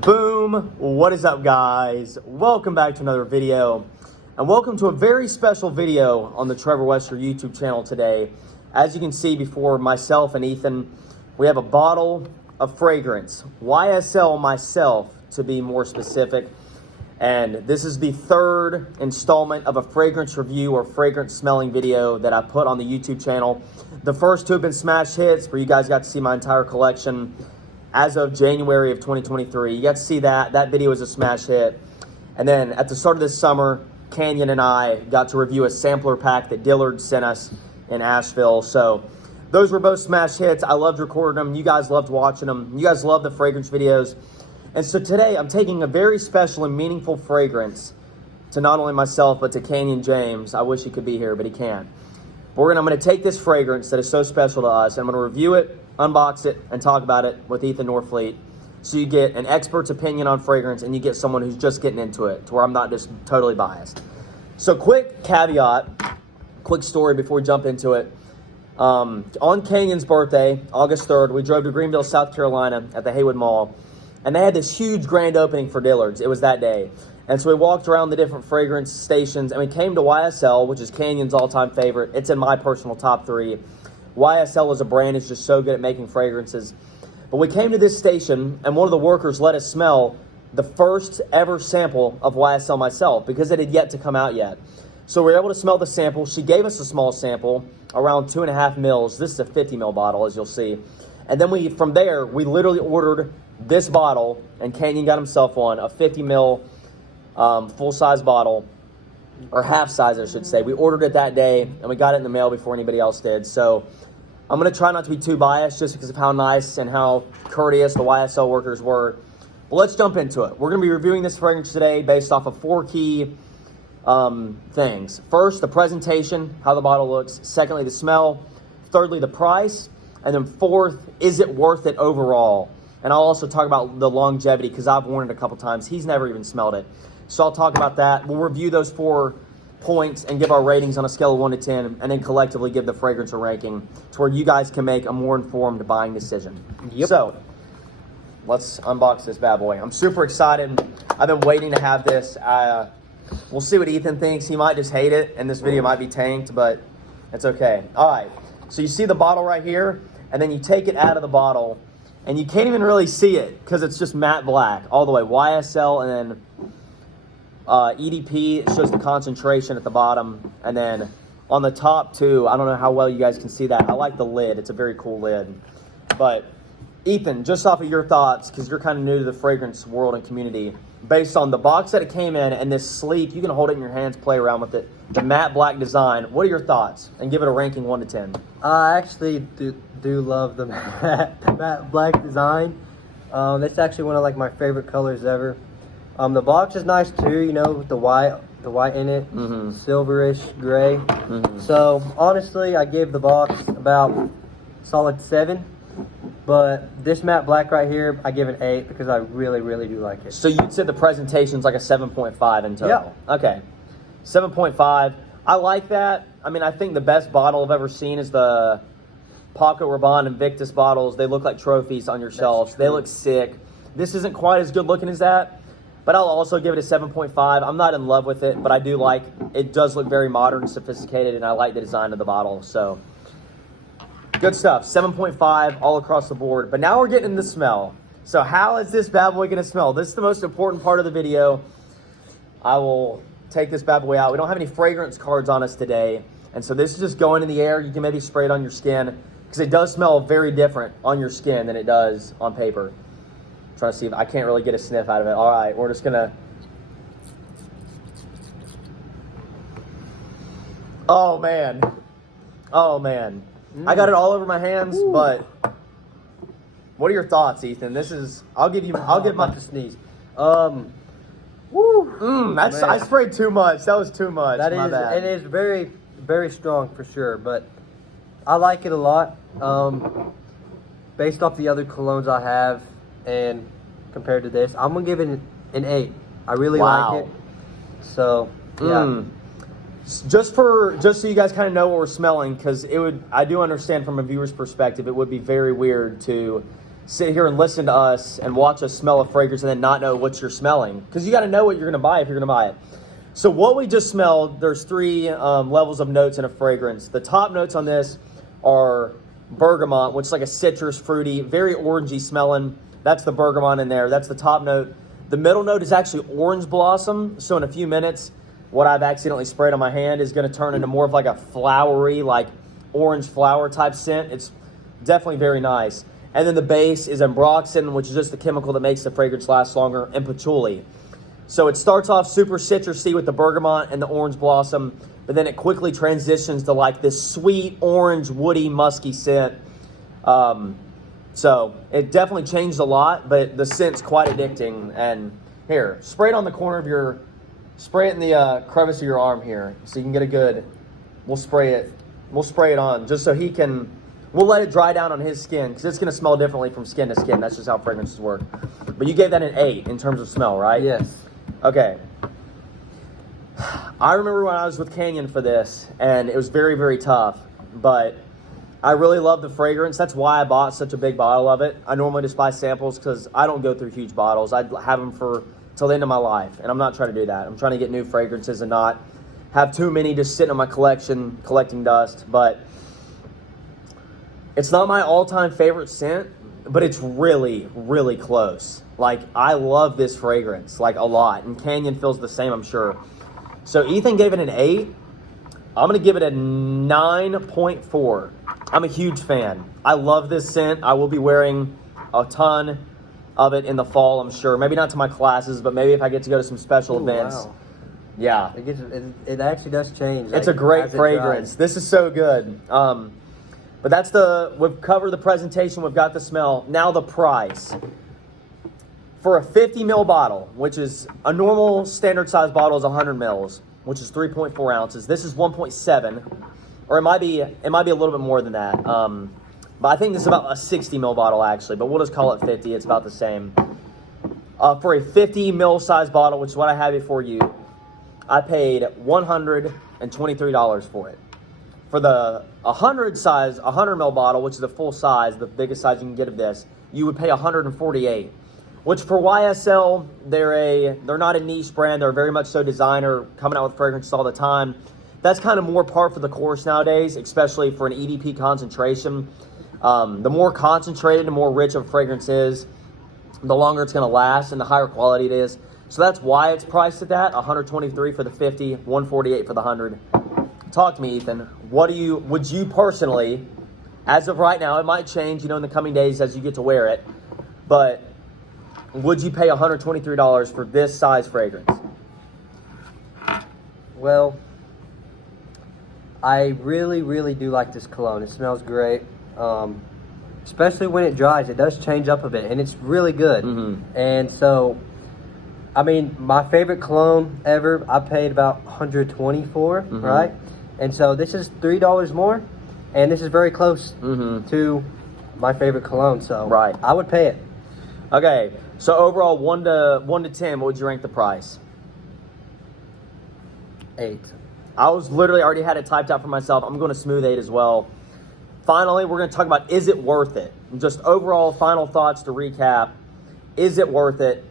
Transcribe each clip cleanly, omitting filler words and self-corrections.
Boom! What is up, guys? Welcome back to another video, and welcome to a very special video on the Trevor Wester YouTube channel today. As you can see before myself and Ethan, we have a bottle of fragrance, YSL MYSLF to be more specific, and this is the third installment of a fragrance review or fragrance smelling video that I put on the YouTube channel. The first two have been smash hits where you guys got to see my entire collection as of January of 2023. You got to see that. That video was a smash hit. And then at the start of this summer, Canyon and I got to review a sampler pack that Dillard sent us in Asheville. So those were both smash hits. I loved recording them. You guys loved watching them. You guys love the fragrance videos. And so today I'm taking a very special and meaningful fragrance to not only myself, but to Canyon James. I wish he could be here, but he can't. But I'm going to take this fragrance that is so special to us, and I'm going to review it, unbox it, and talk about it with Ethan Norfleet. So you get an expert's opinion on fragrance, and you get someone who's just getting into it, to where I'm not just totally biased. So quick caveat, quick story before we jump into it. On Canyon's birthday, August 3rd, we drove to Greenville, South Carolina at the Haywood Mall, and they had this huge grand opening for Dillard's. It was that day. And so we walked around the different fragrance stations, and we came to YSL, which is Canyon's all-time favorite. It's in my personal top 3. YSL as a brand is just so good at making fragrances. But we came to this station, and one of the workers let us smell the first ever sample of YSL MYSLF because it had yet to come out yet. So we were able to smell the sample. She gave us a small sample, around 2.5 mils. This is a 50 ml bottle, as you'll see. And then from there, we literally ordered this bottle, and Canyon got himself one, a 50 ml full-size bottle, or half-size, I should say. We ordered it that day, and we got it in the mail before anybody else did. So I'm going to try not to be too biased just because of how nice and how courteous the YSL workers were. But let's jump into it. We're going to be reviewing this fragrance today based off of 4 key things. First, the presentation, how the bottle looks. Secondly, the smell. Thirdly, the price. And then fourth, is it worth it overall? And I'll also talk about the longevity because I've worn it a couple times. He's never even smelled it. So I'll talk about that. We'll review those 4 points and give our ratings on a scale of 1 to 10, and then collectively give the fragrance a ranking to where you guys can make a more informed buying decision. Yep. So let's unbox this bad boy. I'm super excited. I've been waiting to have this. We'll see what Ethan thinks. He might just hate it, and this video might be tanked, but it's okay. All right. So you see the bottle right here, and then you take it out of the bottle, and you can't even really see it because it's just matte black all the way. YSL, and then EDP, it shows the concentration at the bottom, and then on the top too, I don't know how well you guys can see that. I like the lid. It's a very cool lid. But Ethan, just off of your thoughts, because you're kind of new to the fragrance world and community, based on the box that it came in and this sleek, you can hold it in your hands, play around with it, the matte black design, what are your thoughts? And give it a ranking 1 to 10. I actually do love the matte black design. It's actually one of my favorite colors ever. The box is nice too, you know, with the white in it, silverish gray. So honestly, I gave the box about solid 7, but this matte black right here, I give an 8 because I really, really do like it. So you'd say the presentation's like a 7.5 in total? Yeah. Okay, 7.5. I like that. I mean, I think the best bottle I've ever seen is the Paco Rabanne Invictus bottles. They look like trophies on your shelves. They look sick. This isn't quite as good looking as that, but I'll also give it a 7.5. I'm not in love with it, but I do like it. Does look very modern and sophisticated, and I like the design of the bottle. So good stuff. 7.5 all across the board. But now we're getting into the smell. So how is this bad boy going to smell? This is the most important part of the video. I will take this bad boy out. We don't have any fragrance cards on us today, and so this is just going in the air. You can maybe spray it on your skin because it does smell very different on your skin than it does on paper. Trying to see if I can't really get a sniff out of it. All right, we're just gonna. Oh man, I got it all over my hands. Ooh. But what are your thoughts, Ethan? This is. I'll give my to sneeze. I sprayed too much. That was too much. That is. Bad. It is very, very strong for sure. But I like it a lot. Based off the other colognes I have. And compared to this, I'm gonna give it an 8. I really like it. So yeah. Just so you guys kind of know what we're smelling, because I do understand from a viewer's perspective, it would be very weird to sit here and listen to us and watch us smell a fragrance and then not know what you're smelling, because you got to know what you're going to buy if you're going to buy it. So what we just smelled, there's 3 levels of notes in a fragrance. The top notes on this are bergamot, which is like a citrus, fruity, very orangey smelling. That's the bergamot in there. That's the top note. The middle note is actually orange blossom. So in a few minutes, what I've accidentally sprayed on my hand is going to turn into more of like a flowery, like orange flower type scent. It's definitely very nice. And then the base is ambroxan, which is just the chemical that makes the fragrance last longer, and patchouli. So it starts off super citrusy with the bergamot and the orange blossom, but then it quickly transitions to like this sweet orange, woody, musky scent. So it definitely changed a lot, but the scent's quite addicting. And here, spray it on the corner of your, spray it in the crevice of your arm here, so you can get a good. We'll spray it on just so he can. We'll let it dry down on his skin, because it's going to smell differently from skin to skin. That's just how fragrances work. But you gave that an 8 in terms of smell, right? Yes. Okay. I remember when I was with Canyon for this, and it was very, very tough. But I really love the fragrance. That's why I bought such a big bottle of it. I normally just buy samples because I don't go through huge bottles. I'd have them for till the end of my life, and I'm not trying to do that. I'm trying to get new fragrances and not have too many just sitting in my collection collecting dust. But it's not my all-time favorite scent, but it's really, really close. Like, I love this fragrance, like, a lot. And Canyon feels the same, I'm sure. So Ethan gave it an 8. I'm going to give it a 9.4. I'm a huge fan. I love this scent. I will be wearing a ton of it in the fall, I'm sure. Maybe not to my classes, but maybe if I get to go to some special events. Wow. Yeah. It actually does change. It's a great fragrance. This is so good. But that's we've covered the presentation, we've got the smell. Now the price. For a 50 ml bottle, which is a normal standard size bottle is 100 mils, which is 3.4 ounces. This is 1.7, or it might be a little bit more than that. But I think this is about a 60 ml bottle actually, but we'll just call it 50, it's about the same. For a 50 ml size bottle, which is what I have before you, I paid $123 for it. For the 100 ml bottle, which is the full size, the biggest size you can get of this, you would pay $148. Which for YSL, they're not a niche brand. They're very much so designer, coming out with fragrances all the time. That's kind of more par for the course nowadays, especially for an EDP concentration. The more concentrated and more rich a fragrance is, the longer it's going to last and the higher quality it is. So that's why it's priced at that, $123 for the 50, $148 for the 100. Talk to me, Ethan. Would you personally, as of right now, it might change, in the coming days as you get to wear it, but would you pay $123 for this size fragrance? Well, I really, really do like this cologne. It smells great. Especially when it dries, it does change up a bit, and it's really good. Mm-hmm. And so, I mean, my favorite cologne ever, I paid about $120 for, mm-hmm. right? And so this is $3 more, and this is very close mm-hmm. to my favorite cologne. So right. I would pay it. Okay, so overall, 1 to 10, what would you rank the price? 8. I was literally already had it typed out for myself. I'm going to smooth 8 as well. Finally, we're going to talk about, is it worth it? Just overall final thoughts to recap. Is it worth it?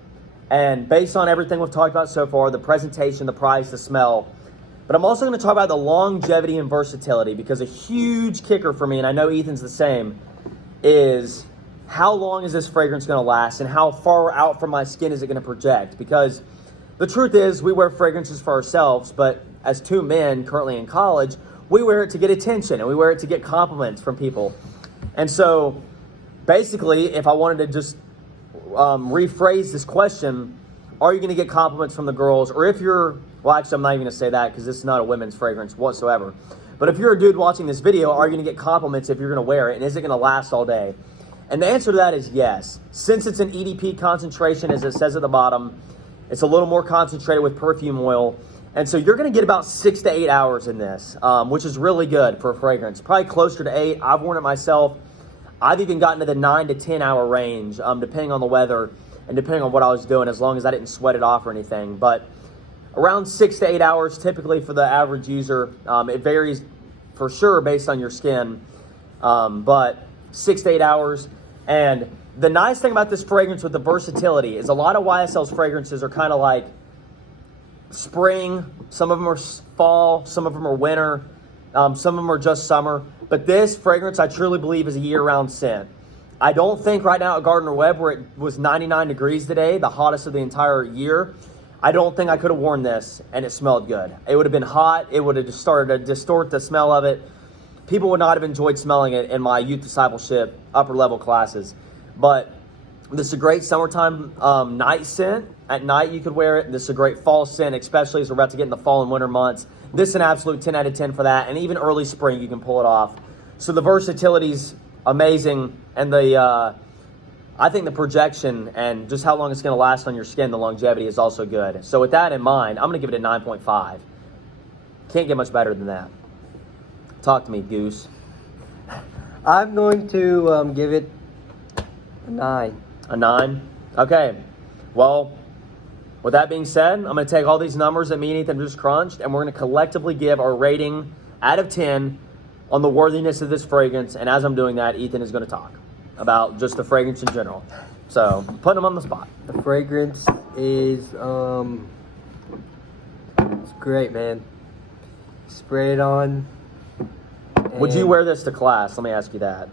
And based on everything we've talked about so far, the presentation, the price, the smell. But I'm also going to talk about the longevity and versatility, because a huge kicker for me, and I know Ethan's the same, is how long is this fragrance going to last and how far out from my skin is it going to project? Because the truth is, we wear fragrances for ourselves, but as 2 men currently in college, we wear it to get attention and we wear it to get compliments from people. And so basically, if I wanted to just rephrase this question, are you going to get compliments from the girls? Or if you're, well, actually, I'm not even going to say that because this is not a women's fragrance whatsoever. But if you're a dude watching this video, are you going to get compliments if you're going to wear it? And is it going to last all day? And the answer to that is yes. Since it's an EDP concentration, as it says at the bottom, it's a little more concentrated with perfume oil. And so you're going to get about 6 to 8 hours in this, which is really good for a fragrance. Probably closer to 8. I've worn it myself. I've even gotten to the 9 to 10 hour range, depending on the weather and depending on what I was doing, as long as I didn't sweat it off or anything. But around 6 to 8 hours typically for the average user. It varies for sure based on your skin, but 6 to 8 hours. And the nice thing about this fragrance with the versatility is a lot of YSL's fragrances are kind of like spring. Some of them are fall. Some of them are winter. Some of them are just summer. But this fragrance, I truly believe, is a year-round scent. I don't think right now at Gardner Webb, where it was 99 degrees today, the hottest of the entire year, I don't think I could have worn this and it smelled good. It would have been hot. It would have just started to distort the smell of it. People would not have enjoyed smelling it in my youth discipleship upper level classes. But this is a great summertime night scent. At night you could wear it. This is a great fall scent, especially as we're about to get in the fall and winter months. This is an absolute 10 out of 10 for that. And even early spring you can pull it off. So the versatility's amazing. And I think the projection and just how long it's going to last on your skin, the longevity is also good. So with that in mind, I'm going to give it a 9.5. Can't get much better than that. Talk to me, Goose. I'm going to give it a 9. A 9? Okay. Well, with that being said, I'm going to take all these numbers that me and Ethan just crunched, and we're going to collectively give our rating out of 10 on the worthiness of this fragrance. And as I'm doing that, Ethan is going to talk about just the fragrance in general. So, putting him on the spot. The fragrance is, it's great, man. Spray it on. Would you wear this to class? Let me ask you that.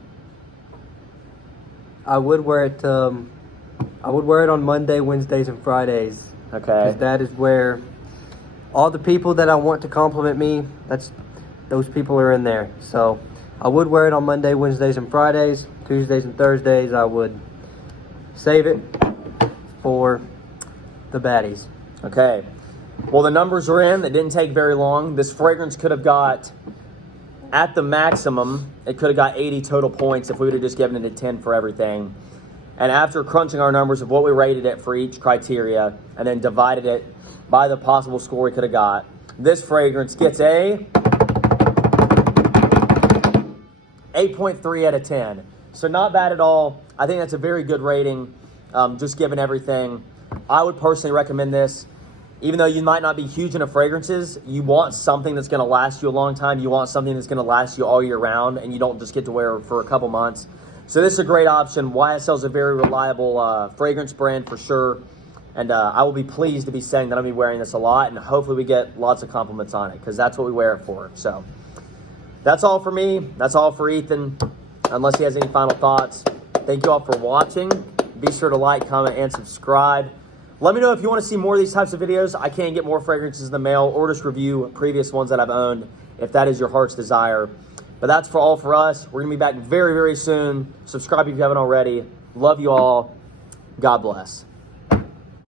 I would wear it on Monday, Wednesdays, and Fridays. Okay. Because that is where all the people that I want to compliment me, those people are in there. So, I would wear it on Monday, Wednesdays, and Fridays. Tuesdays and Thursdays, I would save it for the baddies. Okay. Well, the numbers are in. It didn't take very long. This fragrance could have got, at the maximum, it could have got 80 total points if we would have just given it a 10 for everything. And after crunching our numbers of what we rated it for each criteria and then divided it by the possible score we could have got, this fragrance gets a 8.3 out of 10. So not bad at all. I think that's a very good rating, just given everything. I would personally recommend this. Even though you might not be huge into fragrances, you want something that's going to last you a long time. You want something that's going to last you all year round, and you don't just get to wear for a couple months. So this is a great option. YSL is a very reliable fragrance brand for sure. And I will be pleased to be saying that I'll be wearing this a lot, and hopefully we get lots of compliments on it, because that's what we wear it for. So that's all for me. That's all for Ethan. Unless he has any final thoughts. Thank you all for watching. Be sure to like, comment, and subscribe. Let me know if you want to see more of these types of videos. I can get more fragrances in the mail or just review previous ones that I've owned if that is your heart's desire. But that's all for us. We're going to be back very, very soon. Subscribe if you haven't already. Love you all. God bless.